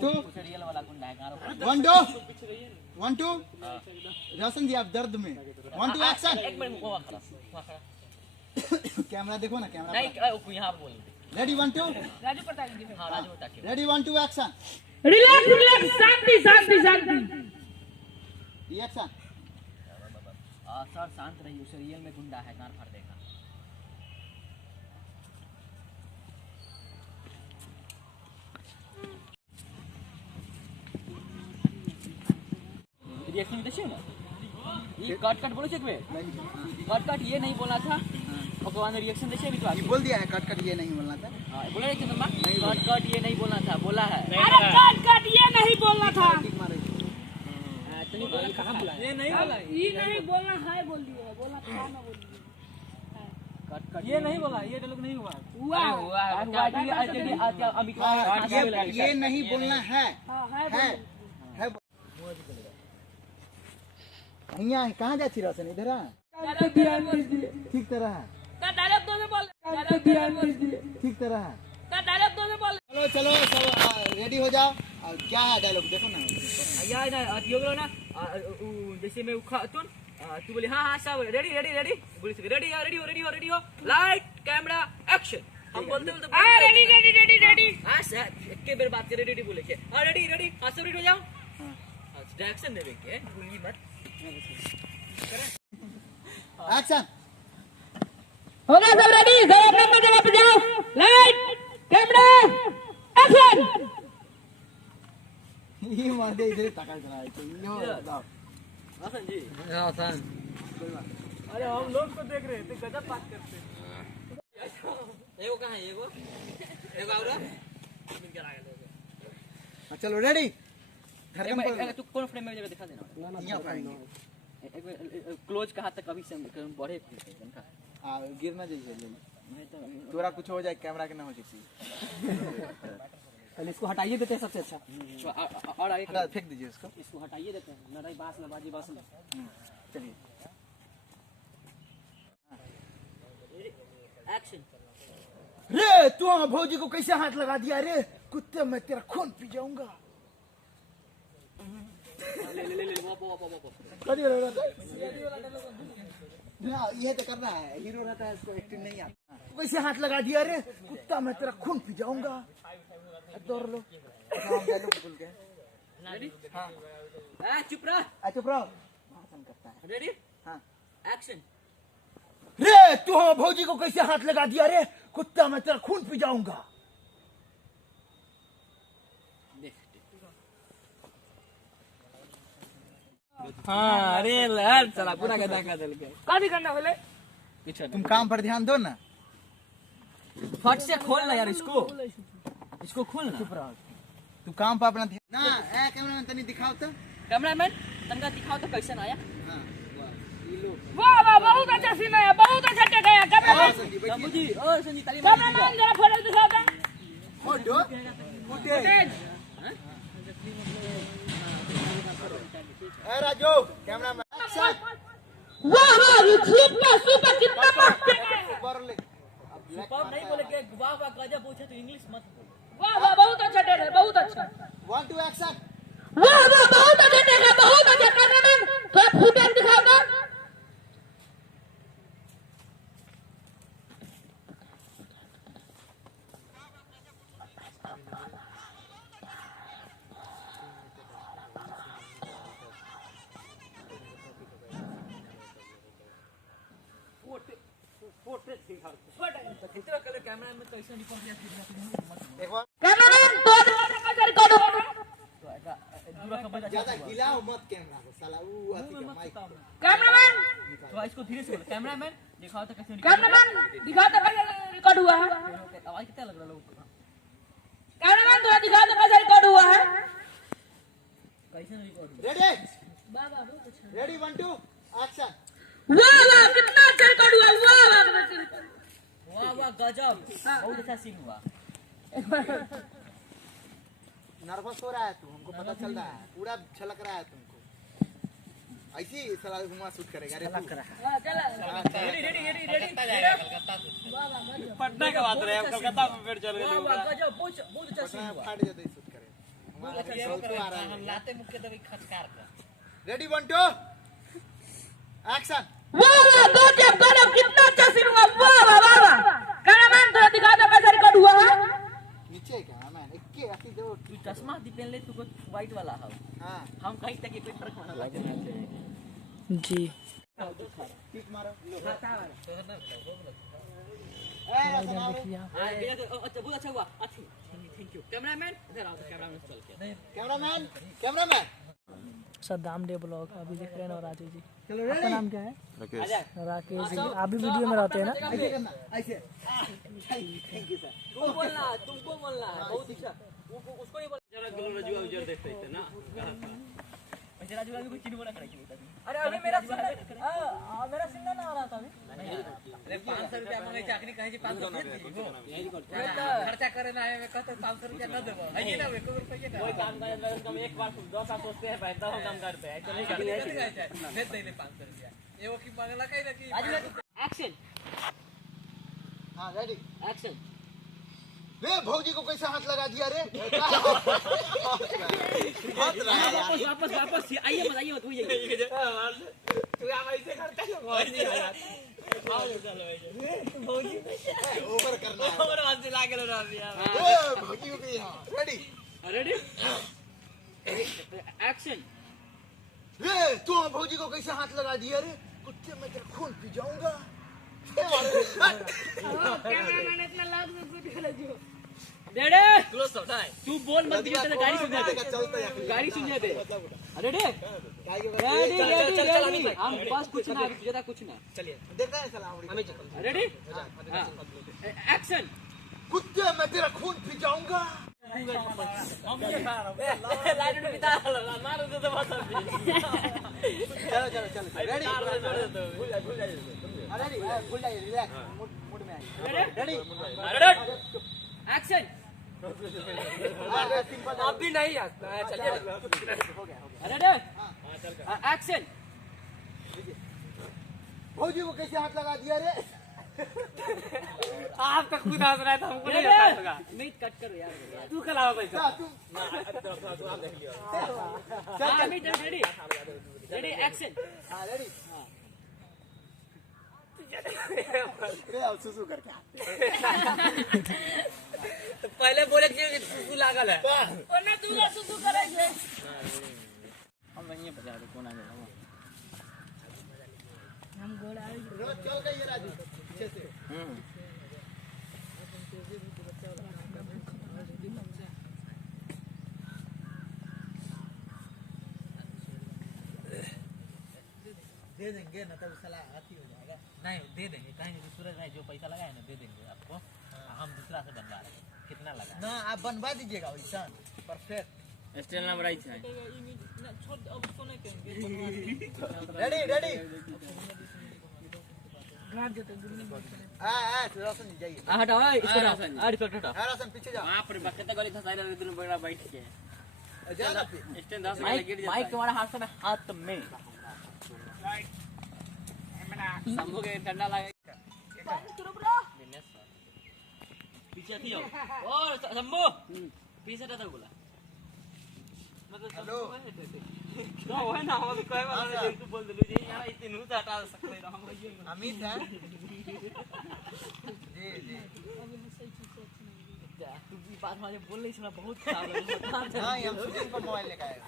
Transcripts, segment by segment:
To real वाला गुंडा है 1 2 रोशन जी आप दर्द में 1 2 एक्शन। एक मिनट वहां खड़ा कैमरा देखो ना कैमरा नहीं यहां पे बोल रेडी 1 2 राजू प्रताप जी हां Raju Pratap ready 1 2 action. Relax relax शांति शांति शांति एक्शन। सर शांत रहिए उसे रियल में गुंडा है गार फाड़ देगा। रिएक्शन देखिए ना ये कट बोलो चेक में कट ये नहीं बोला था भगवान ने रिएक्शन देखिए अभी तो ये बोल दिया है कट ये नहीं बोलना था। हां बोला है चंद्रमा कट ये नहीं बोलना था बोला है। अरे कट ये नहीं बोलना था इतनी बोला कहां बोला ये नहीं बोला ये नहीं बोलना है बोल दिया बोला था ना बोल दिया कट ये नहीं बोला ये डायलॉग नहीं हुआ हुआ ये नहीं बोलना है है यहाँ कहाँ जाती रोशन इधर आ ध्यान दीजिए ठीक तरह डायरेक्ट दो से बोल ध्यान दीजिए ठीक तरह डायरेक्ट दो से बोल चलो सब रेडी हो जाओ। और क्या है डायलॉग देखो ना या ना यो बोलो ना जैसे मैं उखा तू बोले हां सब रेडी रेडी रेडी बोले रेडी रेडी हो लाइट कैमरा एक्शन हम बोलते बोलते हां रेडी रेडी रेडी रेडी हां सर एक के बार बात कर रेडी बोले के हां रेडी रेडी हां सब रेडी हो जाओ हां डायरेक्शन देवे के भूलिए मत एक्शन। हो गया सब रेडी सब अपने जगह पे जाओ लाइट कैमरा एक्शन। ये मार दे इधर तका चला है तो यो जाओ हां जी रोशन। अरे हम लोग को देख रहे थे गजब बात करते एगो कहां है एगो और चलो रेडी तू कौन फ्रेम में जगह दिखा देना यहाँ पर एक क्लोज कहा तक अभी से बढ़े गिरना चाहिए तोरा कुछ हो जाए कैमरा के ना हो किसी पहले इसको हटाइए देते हैं सबसे अच्छा और आगे फेंक दीजिए इसको हटाइए देते हैं लड़ाई बास न बाजी बास में चलिए एक्शन। रे तू भौजी को कैसे हाथ लगा दिया रे कुत्ते मैं तेरा खून पी जाऊंगा। ये तो करना है हीरो रहता है इसको एक्टिंग नहीं आता। कैसे हाथ लगा दिया रे कुत्ता मैं तेरा खून पी जाऊंगा। दौड़ लो बोल के हाँ चुप रह चुप रहो भाषण करता है रेडी हाँ एक्शन। रे तू भौजी को कैसे हाथ लगा दिया रे कुत्ता मैं तेरा खून पी जाऊंगा। हाँ अरे यार चला पूरा गदा का दिल के काफी करना बोले तुम काम पर ध्यान दो ना। फट से खोल ना यार इसको खोल ना तू काम पर अपना ध्यान ना ए कैमरामैन तनी दिखाओ तो कैमरामैन तंगा दिखाओ तो कैसे आया। हां वाह वाह बहुत अच्छा सीन है बहुत अच्छा टेक है कैमरामैन बाबू जी ओ संजी ताली मार कैमरामैन जरा फोटो दिखाओ तो फोटो फुटेज ए राजू कैमरामैन एक्शन। वाह वाह सुपर सुपर कितना मस्त है ऊपर ले सुपर नहीं बोले के वाह वाह गजब पूछे तो इंग्लिश मत बोल। वाह वाह बहुत अच्छा टेक है बहुत अच्छा 1 2 एक्शन। वाह वाह बहुत अच्छा टेक है बहुत अच्छा कैमरामैन थोड़ा फुटेज दिखाओ तो कितना कलर कैमरा में तो ऐसा रिकॉर्ड किया एक बार कैमरामैन तो कैसे रिकॉर्ड हो पूरा खबर ज्यादा गिलाओ मत कैमरा को साला वो अति का माइक कैमरामैन तो इसको धीरे से बोलो कैमरामैन दिखाओ तो कैसे कैमरामैन दिखाओ तो कैसे रिकॉर्ड हुआ है आवाज कितना लग रहा लोगों को कैमरामैन थोड़ा दिखाओ तो कैसे रिकॉर्ड हुआ है कैसे रिकॉर्ड रेडी रेडी 1 2 एक्शन। वाह वाह कितना अच्छा रिकॉर्ड हुआ वाह वाह वाह गजब बहुत अच्छा सीन हुआ। नर्वस हो रहा है तू हमको पता चल रहा है पूरा छलक रहा है तुमको ऐसी साला घुमा शूट करेगा अरे छलक रहा है चला ready ready ready ready Patna का बात रहे कलकत्ता में फिर चल गए वाह वाह गजब बहुत अच्छा सीन हुआ फाड़ जाते शूट करे हम लाते मुक्के दबे खचकार का रेडी 1 2 एक्शन। वाह वाह गजब गजब कितना अच्छा सीन हुआ वाह वाह वाह वाह कैमरामैन थोड़ा दिखा दो कैसा रिकॉर्ड हुआ है नीचे क्या मैन इक्के ऐसी दो तू चश्मा दी पहन ले तू को व्हाइट वाला है हां हम कहीं तक ये ट्रक मारना लगना चाहिए जी किक मारो खाता वाला ए रसन आओ अच्छा बहुत अच्छा हुआ अच्छा थैंक यू कैमरामैन इधर आओ कैमरामैन चल के कैमरामैन सद्दाम डे ब्लॉग अभी देख रहे हैं नवराज जी। चलो आपका रेडी नाम क्या है? आजा राकेश जी। आप भी वीडियो में रहते हैं ना? ऐसे करना ऐसे थैंक यू सर तुमको बोलना है बहुत अच्छा उसको नहीं बोल जरा गलो रजुआ उजर देखते थे ना जरा जुआ भी कुछ चिन्ह बना करेगी अरे अभी मेरा सिंगल ना आ रहा था अभी अरे 500 रुपया मांगे चाकरी कहे जी 500 खर्चा करे ना है मैं कहता 500 रुपया ना देबो है ना वे को रुपया कोई काम करे कम एक बार 10 साल सोचते हैं पैसा हम काम करते हैं चलिए भेज दे ले 500 रुपया ये वो की मांगला कहीं ना कि एक्शन हां रेडी एक्शन रे भौजी को कैसे हाथ लगा दिया रे वापस आइए मत वही तू आप ऐसे करता है भौजी ओवर करना है ओवर वांस लागे लो ना ए भौजी को रेडी रेडी एक्शन रे तू भौजी को कैसे हाथ लगा दिया रे कुत्ते मैं तेरा खून पी जाऊंगा कैमरामैन इतना लाख में शूट कर जो रेडी क्लोज तो टाइम तू बोल मत दियो तेरे गाड़ी सुन जाते गाड़ी सुन जाते रेडी रेडी हम बस कुछ ना ज्यादा कुछ ना चलिए देखते हैं सलाम रेडी एक्शन कुत्ते मैं तेरा खून पी जाऊंगा लाइट में बिता मार दे तो बस चलो रेडी अरे भूल जाइए रिलैक्स मूड में आइए रेडी रेडी एक्शन सिंपल अब भी नहीं आता है चलिए हो गया रेडी एक्शन भौजी को कैसे हाथ लगा दिया रे आपका खुद हंस रहा था हमको नहीं आता होगा नहीं कट कर यार तू खिलाओ पैसा तुम आप देख लियो रेडी रेडी एक्शन हां रेडी रे अब सुसु करके तो पहले बोले कि सुसु लागल है और ना तू सुसु करेंगे हम नहीं बजा रहे कोना में हम गोड़ा रोज चल गई राजू पीछे से दे देंगे ना तब साला हाथी हो जाएगा नहीं दे देंगे कहेंगे कि सूरज भाई जो पैसा लगाए ना दे देंगे आपको हम दूसरा से बनवा रहे हैं कितना लगा ना आप बनवा दीजिएगा वैसा परफेक्ट स्टाइल नंबर आई है छोड़ अब उसको नहीं कहेंगे रेडी रेडी घाट देते रोशन जी जाइए हटाओ इसको हटाओ रिकॉर्ड हटाओ रोशन पीछे जाओ वहां पर बकता गली था सारे दिन बड़ा बैठ के जा ना स्टैंड 10 मिनट गिर जाता माइक तुम्हारा हाथ में हाथ में शंभू के ठंडा लगे पीछे थी जाओ और शंभू पीछे था बोला मतलब हेलो तो है ना हम कोई वाला नहीं तू बोल दे जी यार इतने नू हटा सकते हैं हम अमित है जी जी तू भी बात मुझे बोल रही सुना बहुत खराब लगा हां हम शूटिंग पर मोबाइल लेकर आए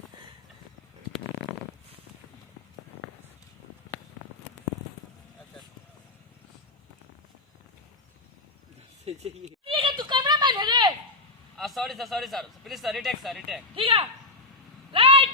ठीक है तू कैमरामैन है रे sorry sir please sir retake ठीक है लाइट